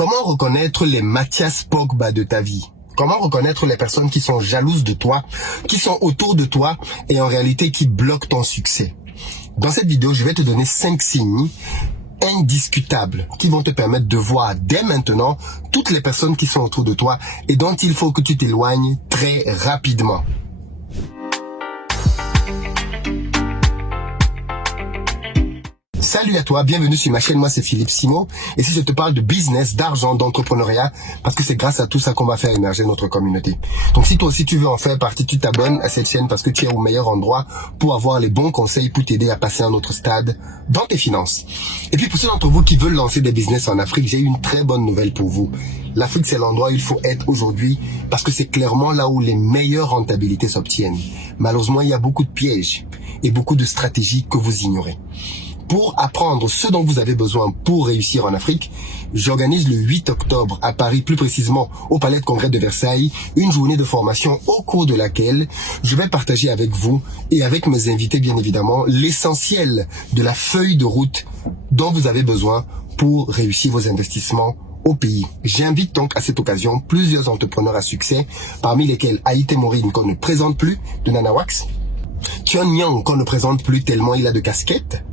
Comment reconnaître les Mathias Pogba de ta vie? Comment reconnaître les personnes qui sont jalouses de toi, qui sont autour de toi et en réalité qui bloquent ton succès? Dans cette vidéo, je vais te donner 5 signes indiscutables qui vont te permettre de voir dès maintenant toutes les personnes qui sont autour de toi et dont il faut que tu t'éloignes très rapidement. Salut à toi, bienvenue sur ma chaîne, moi c'est Philippe Simo et si je te parle de business, d'argent, d'entrepreneuriat, parce que c'est grâce à tout ça qu'on va faire émerger notre communauté. Donc si toi aussi tu veux en faire partie, tu t'abonnes à cette chaîne parce que tu es au meilleur endroit pour avoir les bons conseils pour t'aider à passer à un autre stade dans tes finances. Et puis pour ceux d'entre vous qui veulent lancer des business en Afrique, j'ai une très bonne nouvelle pour vous. L'Afrique c'est l'endroit où il faut être aujourd'hui parce que c'est clairement là où les meilleures rentabilités s'obtiennent. Malheureusement, il y a beaucoup de pièges et beaucoup de stratégies que vous ignorez. Pour apprendre ce dont vous avez besoin pour réussir en Afrique, j'organise le 8 octobre à Paris, plus précisément au Palais de Congrès de Versailles, une journée de formation au cours de laquelle je vais partager avec vous et avec mes invités bien évidemment l'essentiel de la feuille de route dont vous avez besoin pour réussir vos investissements au pays. J'invite donc à cette occasion plusieurs entrepreneurs à succès, parmi lesquels Haïté Maureen qu'on ne présente plus de Nanawax, Tion Nyang qu'on ne présente plus tellement il a de casquettes,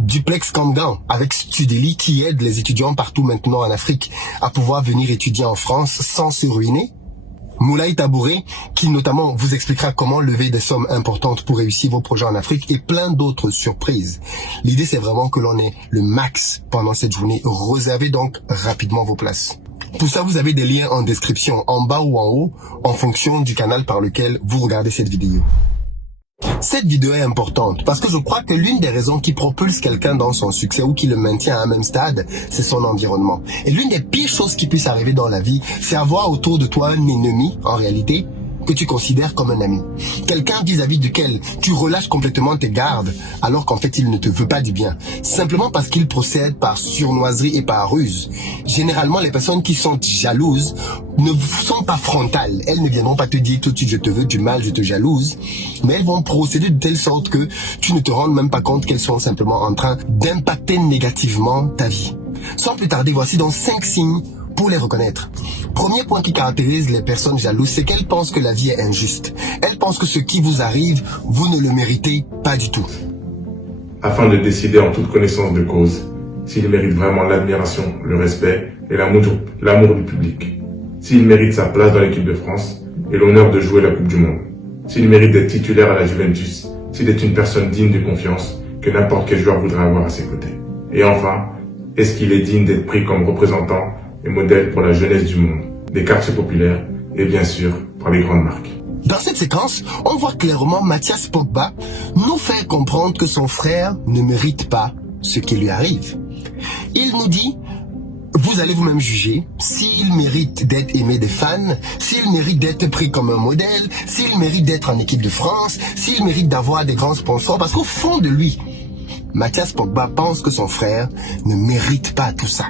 Duplex Kangan avec Studeli qui aide les étudiants partout maintenant en Afrique à pouvoir venir étudier en France sans se ruiner. Moulay Tabouré qui notamment vous expliquera comment lever des sommes importantes pour réussir vos projets en Afrique et plein d'autres surprises. L'idée c'est vraiment que l'on ait le max pendant cette journée. Réservez donc rapidement vos places. Pour ça, vous avez des liens en description en bas ou en haut en fonction du canal par lequel vous regardez cette vidéo. Cette vidéo est importante parce que je crois que l'une des raisons qui propulse quelqu'un dans son succès ou qui le maintient à un même stade, c'est son environnement. Et l'une des pires choses qui puisse arriver dans la vie, c'est avoir autour de toi un ennemi, en réalité, que tu considères comme un ami. Quelqu'un vis-à-vis duquel tu relâches complètement tes gardes, alors qu'en fait il ne te veut pas du bien. Simplement parce qu'il procède par surnoiserie et par ruse. Généralement, les personnes qui sont jalouses ne sont pas frontales. Elles ne viendront pas te dire tout de suite je te veux du mal, je te jalouse. Mais elles vont procéder de telle sorte que tu ne te rendes même pas compte qu'elles sont simplement en train d'impacter négativement ta vie. Sans plus tarder, voici donc 5 signes pour les reconnaître. Premier point qui caractérise les personnes jalouses, c'est qu'elles pensent que la vie est injuste. Elles pensent que ce qui vous arrive, vous ne le méritez pas du tout. Afin de décider en toute connaissance de cause s'il mérite vraiment l'admiration, le respect et l'amour du public. S'il mérite sa place dans l'équipe de France et l'honneur de jouer la Coupe du Monde. S'il mérite d'être titulaire à la Juventus. S'il est une personne digne de confiance que n'importe quel joueur voudrait avoir à ses côtés. Et enfin, est-ce qu'il est digne d'être pris comme représentant et modèle pour la jeunesse du monde, des quartiers populaires et bien sûr par les grandes marques. Dans cette séquence, on voit clairement Mathias Pogba nous faire comprendre que son frère ne mérite pas ce qui lui arrive. Il nous dit, vous allez vous-même juger s'il mérite d'être aimé des fans, s'il mérite d'être pris comme un modèle, s'il mérite d'être en équipe de France, s'il mérite d'avoir des grands sponsors, parce qu'au fond de lui, Mathias Pogba pense que son frère ne mérite pas tout ça.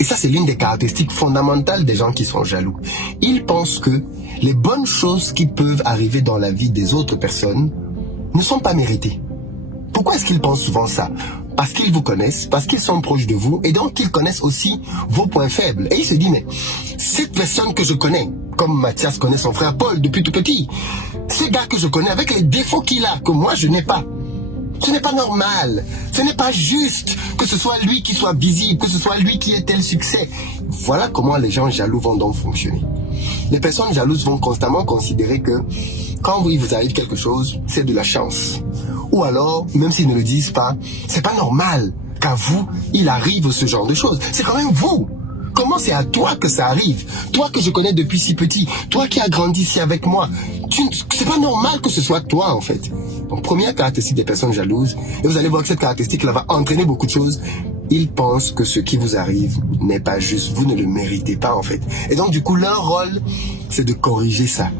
Et ça, c'est l'une des caractéristiques fondamentales des gens qui sont jaloux. Ils pensent que les bonnes choses qui peuvent arriver dans la vie des autres personnes ne sont pas méritées. Pourquoi est-ce qu'ils pensent souvent ça? Parce qu'ils vous connaissent, parce qu'ils sont proches de vous, et donc ils connaissent aussi vos points faibles. Et ils se disent, mais cette personne que je connais, comme Mathias connaît son frère Paul depuis tout petit, ce gars que je connais avec les défauts qu'il a, que moi je n'ai pas, ce n'est pas normal, ce n'est pas juste que ce soit lui qui soit visible, que ce soit lui qui ait tel succès. Voilà comment les gens jaloux vont donc fonctionner. Les personnes jalouses vont constamment considérer que quand il vous arrive quelque chose, c'est de la chance. Ou alors, même s'ils ne le disent pas, c'est pas normal qu'à vous, il arrive ce genre de choses. C'est quand même vous. Comment c'est à toi que ça arrive? Toi que je connais depuis si petit, toi qui as grandi ici avec moi, c'est pas normal que ce soit toi en fait. Donc première caractéristique des personnes jalouses, et vous allez voir que cette caractéristique-là va entraîner beaucoup de choses. Ils pensent que ce qui vous arrive n'est pas juste, vous ne le méritez pas en fait. Et donc du coup leur rôle, c'est de corriger ça.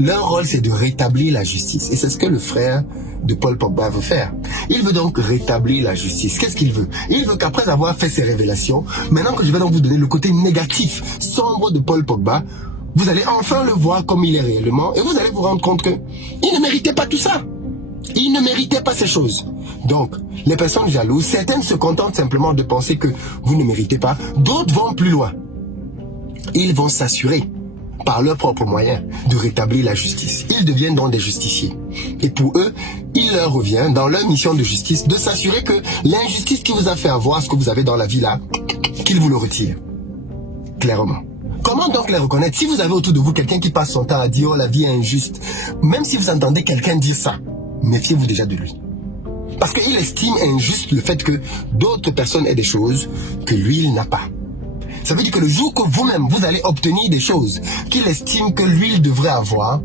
Leur rôle, c'est de rétablir la justice. Et c'est ce que le frère de Paul Pogba veut faire. Il veut donc rétablir la justice. Qu'est-ce qu'il veut? Il veut qu'après avoir fait ses révélations, maintenant que je vais donc vous donner le côté négatif, sombre de Paul Pogba, vous allez enfin le voir comme il est réellement et vous allez vous rendre compte que il ne méritait pas tout ça. Il ne méritait pas ces choses. Donc, les personnes jalouses, certaines se contentent simplement de penser que vous ne méritez pas, d'autres vont plus loin. Ils vont s'assurer, par leurs propres moyens, de rétablir la justice. Ils deviennent donc des justiciers. Et pour eux, il leur revient, dans leur mission de justice, de s'assurer que l'injustice qui vous a fait avoir ce que vous avez dans la vie là, qu'ils vous le retirent. Clairement. Comment donc les reconnaître? Si vous avez autour de vous quelqu'un qui passe son temps à dire « Oh, la vie est injuste », même si vous entendez quelqu'un dire ça, méfiez-vous déjà de lui. Parce qu'il estime injuste le fait que d'autres personnes aient des choses que lui, il n'a pas. Ça veut dire que le jour que vous-même, vous allez obtenir des choses qu'il estime que lui, il devrait avoir,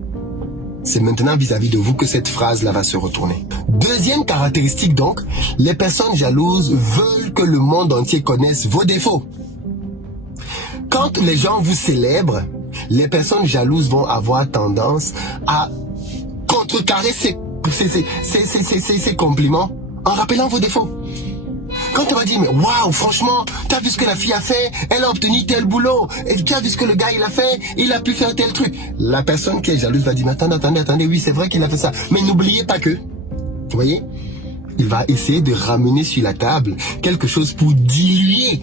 c'est maintenant vis-à-vis de vous que cette phrase-là va se retourner. Deuxième caractéristique donc, les personnes jalouses veulent que le monde entier connaisse vos défauts. Quand les gens vous célèbrent, les personnes jalouses vont avoir tendance à contrecarrer ces compliments en rappelant vos défauts. Quand on va dire, mais waouh, franchement, tu as vu ce que la fille a fait, elle a obtenu tel boulot, et tu as vu ce que le gars il a fait, il a pu faire tel truc. La personne qui est jalouse va dire, mais attendez, oui, c'est vrai qu'il a fait ça. Mais n'oubliez pas que, vous voyez, il va essayer de ramener sur la table quelque chose pour diluer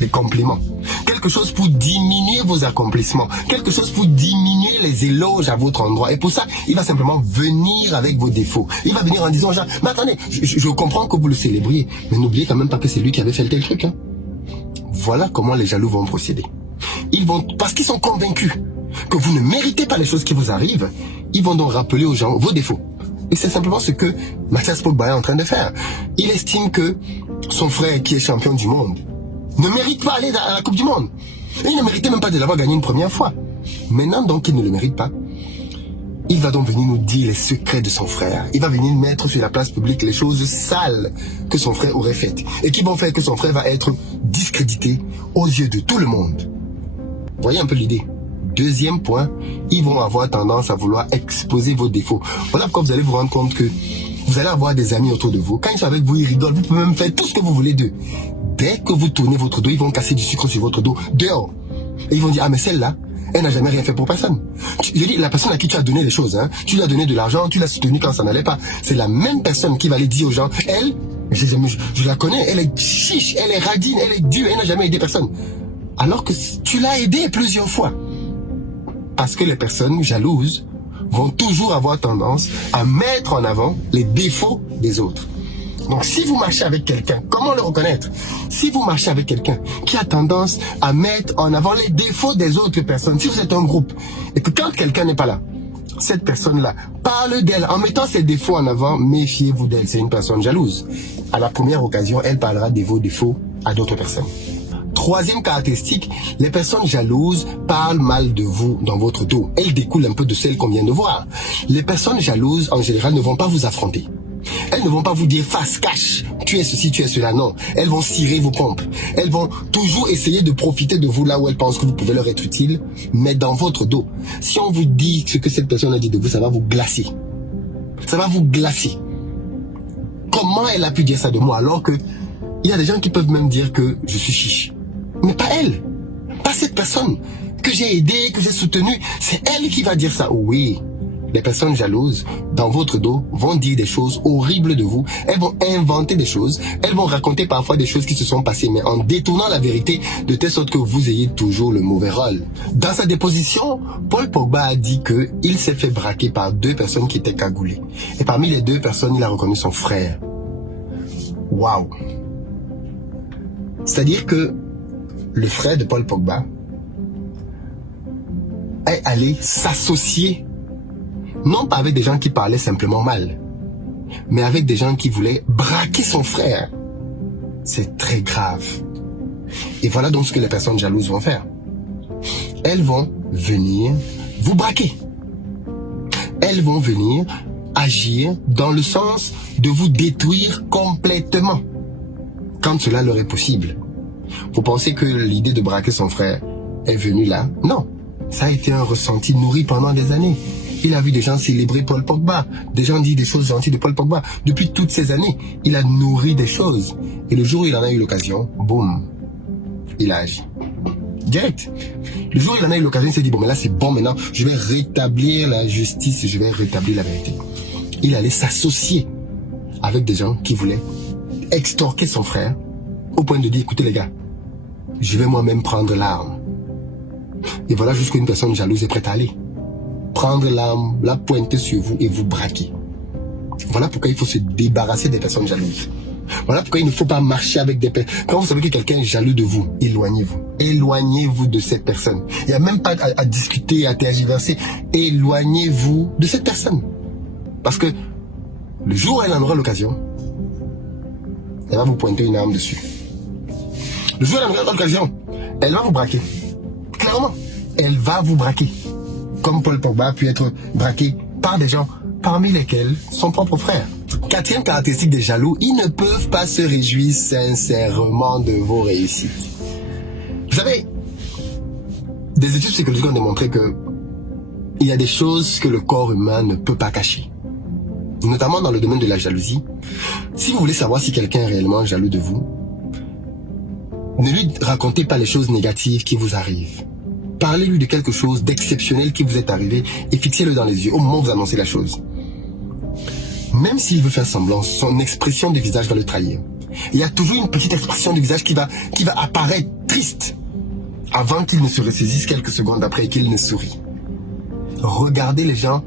les compliments, quelque chose pour diminuer vos accomplissements, quelque chose pour diminuer les éloges à votre endroit. Et pour ça, il va simplement venir avec vos défauts. Il va venir en disant, genre, mais attendez, je comprends que vous le célébriez, mais n'oubliez quand même pas que c'est lui qui avait fait tel truc. Hein. Voilà comment les jaloux vont procéder. Ils vont, parce qu'ils sont convaincus que vous ne méritez pas les choses qui vous arrivent, ils vont donc rappeler aux gens vos défauts. Et c'est simplement ce que Mathias Pogba est en train de faire. Il estime que son frère, qui est champion du monde, ne mérite pas aller à la Coupe du Monde. Et il ne méritait même pas de l'avoir gagné une première fois. Maintenant donc qu'il ne le mérite pas, il va donc venir nous dire les secrets de son frère. Il va venir mettre sur la place publique les choses sales que son frère aurait faites. Et qui vont faire que son frère va être discrédité aux yeux de tout le monde. Vous voyez un peu l'idée. Deuxième point, ils vont avoir tendance à vouloir exposer vos défauts. Voilà pourquoi vous allez vous rendre compte que vous allez avoir des amis autour de vous. Quand ils sont avec vous, ils rigolent. Vous pouvez même faire tout ce que vous voulez d'eux. Dès que vous tournez votre dos, ils vont casser du sucre sur votre dos dehors. Et ils vont dire, ah mais celle-là, elle n'a jamais rien fait pour personne. Je dis, la personne à qui tu as donné les choses, hein, tu lui as donné de l'argent, tu l'as soutenu quand ça n'allait pas. C'est la même personne qui va aller dire aux gens, elle, je la connais, elle est chiche, elle est radine, elle est dure, elle n'a jamais aidé personne. Alors que tu l'as aidé plusieurs fois. Parce que les personnes jalouses vont toujours avoir tendance à mettre en avant les défauts des autres. Donc si vous marchez avec quelqu'un, comment le reconnaître? Si vous marchez avec quelqu'un qui a tendance à mettre en avant les défauts des autres personnes, si vous êtes un groupe, et que quand quelqu'un n'est pas là, cette personne-là parle d'elle en mettant ses défauts en avant, méfiez-vous d'elle, c'est une personne jalouse. À la première occasion, elle parlera de vos défauts à d'autres personnes. Troisième caractéristique, les personnes jalouses parlent mal de vous dans votre dos. Elles découlent un peu de celles qu'on vient de voir. Les personnes jalouses, en général, ne vont pas vous affronter. Elles ne vont pas vous dire face cash, tu es ceci, tu es cela, non. Elles vont cirer vos pompes. Elles vont toujours essayer de profiter de vous là où elles pensent que vous pouvez leur être utile, mais dans votre dos. Si on vous dit ce que cette personne a dit de vous, ça va vous glacer. Ça va vous glacer. Comment elle a pu dire ça de moi alors que il y a des gens qui peuvent même dire que je suis chiche. Mais pas elle. Pas cette personne que j'ai aidée, que j'ai soutenue. C'est elle qui va dire ça. Oui. Les personnes jalouses, dans votre dos, vont dire des choses horribles de vous. Elles vont inventer des choses. Elles vont raconter parfois des choses qui se sont passées, mais en détournant la vérité, de telle sorte que vous ayez toujours le mauvais rôle. Dans sa déposition, Paul Pogba a dit qu'il s'est fait braquer par 2 personnes qui étaient cagoulées. Et parmi les 2 personnes, il a reconnu son frère. Waouh! C'est-à-dire que le frère de Paul Pogba est allé s'associer non pas avec des gens qui parlaient simplement mal, mais avec des gens qui voulaient braquer son frère. C'est très grave. Et voilà donc ce que les personnes jalouses vont faire. Elles vont venir vous braquer. Elles vont venir agir dans le sens de vous détruire complètement, quand cela leur est possible. Vous pensez que l'idée de braquer son frère est venue là? Non. Ça a été un ressenti nourri pendant des années. Il a vu des gens célébrer Paul Pogba, des gens dire des choses gentilles de Paul Pogba. Depuis toutes ces années, il a nourri des choses. Et le jour où il en a eu l'occasion, boum, il a agi. Direct. Le jour où il en a eu l'occasion, il s'est dit, bon, mais là c'est bon maintenant, je vais rétablir la justice, je vais rétablir la vérité. Il allait s'associer avec des gens qui voulaient extorquer son frère au point de dire, écoutez les gars, je vais moi-même prendre l'arme. Et voilà jusqu'à une personne jalouse est prête à aller. Prendre l'arme, la pointer sur vous et vous braquer. Voilà pourquoi il faut se débarrasser des personnes jalouses. Voilà pourquoi il ne faut pas marcher avec des personnes. Quand vous savez que quelqu'un est jaloux de vous, éloignez-vous. Éloignez-vous de cette personne. Il n'y a même pas à discuter, à tergiverser. Éloignez-vous de cette personne. Parce que le jour où elle en aura l'occasion, elle va vous pointer une arme dessus. Le jour où elle en aura l'occasion, elle va vous braquer. Clairement, elle va vous braquer. Comme Paul Pogba a pu être braqué par des gens, parmi lesquels son propre frère. Quatrième caractéristique des jaloux, ils ne peuvent pas se réjouir sincèrement de vos réussites. Vous savez, des études psychologiques ont démontré que il y a des choses que le corps humain ne peut pas cacher. Notamment dans le domaine de la jalousie. Si vous voulez savoir si quelqu'un est réellement jaloux de vous, ne lui racontez pas les choses négatives qui vous arrivent. Parlez-lui de quelque chose d'exceptionnel qui vous est arrivé et fixez-le dans les yeux au moment où vous annoncez la chose. Même s'il veut faire semblant, son expression du visage va le trahir. Il y a toujours une petite expression du visage qui va apparaître triste avant qu'il ne se ressaisisse quelques secondes après et qu'il ne sourit. Regardez les gens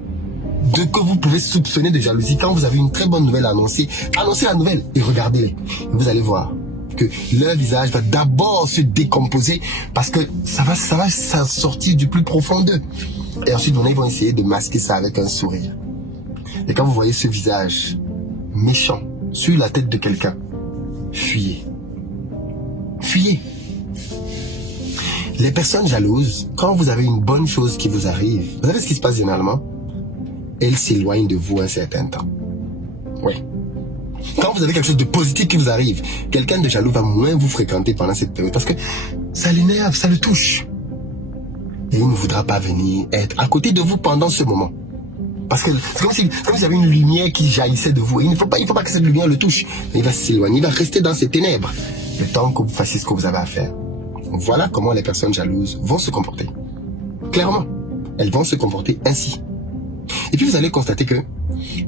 que vous pouvez soupçonner de jalousie. Quand vous avez une très bonne nouvelle à annoncer, annoncez la nouvelle et regardez-les. Vous allez voir que leur visage va d'abord se décomposer parce que ça va sortir du plus profond d'eux. Et ensuite, ils vont essayer de masquer ça avec un sourire. Et quand vous voyez ce visage méchant sur la tête de quelqu'un, fuyez. Fuyez. Les personnes jalouses, quand vous avez une bonne chose qui vous arrive, vous savez ce qui se passe généralement? Elles s'éloignent de vous un certain temps. Oui. Quand vous avez quelque chose de positif qui vous arrive, quelqu'un de jaloux va moins vous fréquenter pendant cette période parce que ça l'énerve, ça le touche. Et il ne voudra pas venir être à côté de vous pendant ce moment. Parce que c'est comme s'il y avait une lumière qui jaillissait de vous. Il ne faut pas que cette lumière le touche. Il va s'éloigner, il va rester dans ces ténèbres le temps que vous fassiez ce que vous avez à faire. Voilà comment les personnes jalouses vont se comporter. Clairement, elles vont se comporter ainsi. Et puis vous allez constater que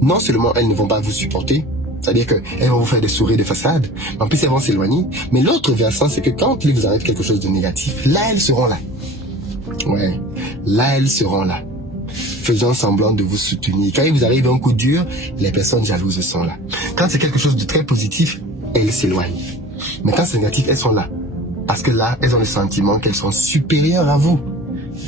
non seulement elles ne vont pas vous supporter, c'est-à-dire qu'elles vont vous faire des sourires de façade, en plus elles vont s'éloigner, mais l'autre versant, c'est que quand il vous arrive quelque chose de négatif, là elles seront là. Ouais, là elles seront là, faisant semblant de vous soutenir. Quand il vous arrive un coup dur, les personnes jalouses sont là. Quand c'est quelque chose de très positif, elles s'éloignent. Mais quand c'est négatif, elles sont là. Parce que là, elles ont le sentiment qu'elles sont supérieures à vous.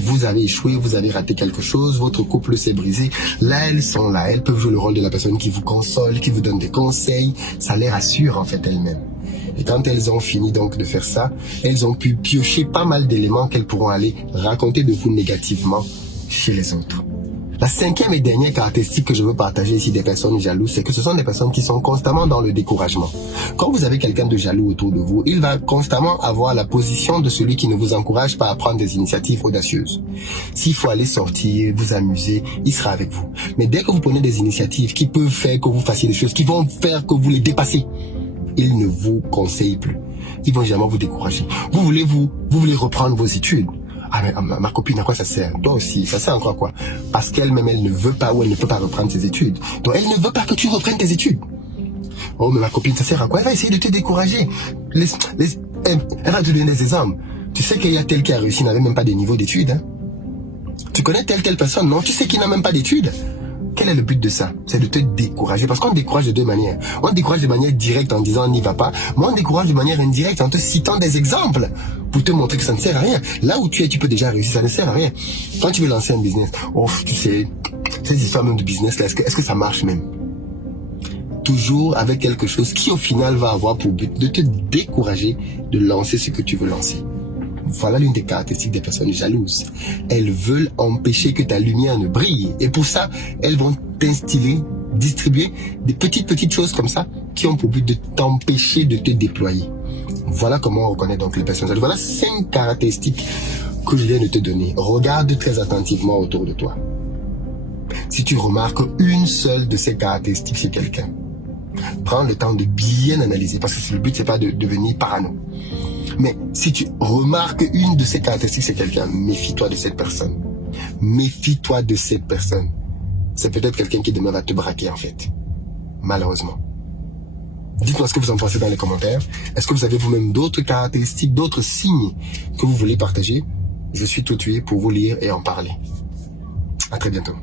Vous avez échoué, vous avez raté quelque chose, votre couple s'est brisé. Là, elles sont là. Elles peuvent jouer le rôle de la personne qui vous console, qui vous donne des conseils. Ça les rassure en fait elles-mêmes. Et quand elles ont fini donc de faire ça, elles ont pu piocher pas mal d'éléments qu'elles pourront aller raconter de vous négativement chez les autres. La cinquième et dernière caractéristique que je veux partager ici des personnes jalouses, c'est que ce sont des personnes qui sont constamment dans le découragement. Quand vous avez quelqu'un de jaloux autour de vous, il va constamment avoir la position de celui qui ne vous encourage pas à prendre des initiatives audacieuses. S'il faut aller sortir, vous amuser, il sera avec vous. Mais dès que vous prenez des initiatives qui peuvent faire que vous fassiez des choses, qui vont faire que vous les dépassez, il ne vous conseille plus. Ils vont jamais vous décourager. Vous voulez reprendre vos études. Ah mais ma copine, à quoi ça sert? Toi aussi, ça sert encore à quoi? Parce qu'elle-même, elle ne veut pas ou elle ne peut pas reprendre ses études. Donc elle ne veut pas que tu reprennes tes études. Oh mais ma copine, ça sert à quoi? Elle va essayer de te décourager. Elle va te donner des exemples. Tu sais qu'il y a tel qui a réussi, n'avait même pas de niveau d'études. Hein? Tu connais telle personne, non? Tu sais qu'il n'a même pas d'études. Quel est le but de ça? C'est de te décourager. Parce qu'on décourage de deux manières. On décourage de manière directe en disant n'y va pas. Mais on décourage de manière indirecte en te citant des exemples pour te montrer que ça ne sert à rien. Là où tu es, tu peux déjà réussir. Ça ne sert à rien. Quand tu veux lancer un business, oh, tu sais, ces histoires même de business là, est-ce que ça marche même? Toujours avec quelque chose qui au final va avoir pour but de te décourager de lancer ce que tu veux lancer. Voilà l'une des caractéristiques des personnes jalouses. Elles veulent empêcher que ta lumière ne brille. Et pour ça, elles vont distribuer des petites choses comme ça qui ont pour but de t'empêcher de te déployer. Voilà comment on reconnaît donc les personnes jalouses. Voilà 5 caractéristiques que je viens de te donner. Regarde très attentivement autour de toi. Si tu remarques une seule de ces caractéristiques chez quelqu'un, prends le temps de bien analyser parce que le but c'est pas de devenir parano. Mais si tu remarques une de ces caractéristiques chez quelqu'un, méfie-toi de cette personne. Méfie-toi de cette personne. C'est peut-être quelqu'un qui demain va te braquer en fait. Malheureusement. Dites-moi ce que vous en pensez dans les commentaires. Est-ce que vous avez vous-même d'autres caractéristiques, d'autres signes que vous voulez partager? Je suis tout tué pour vous lire et en parler. À très bientôt.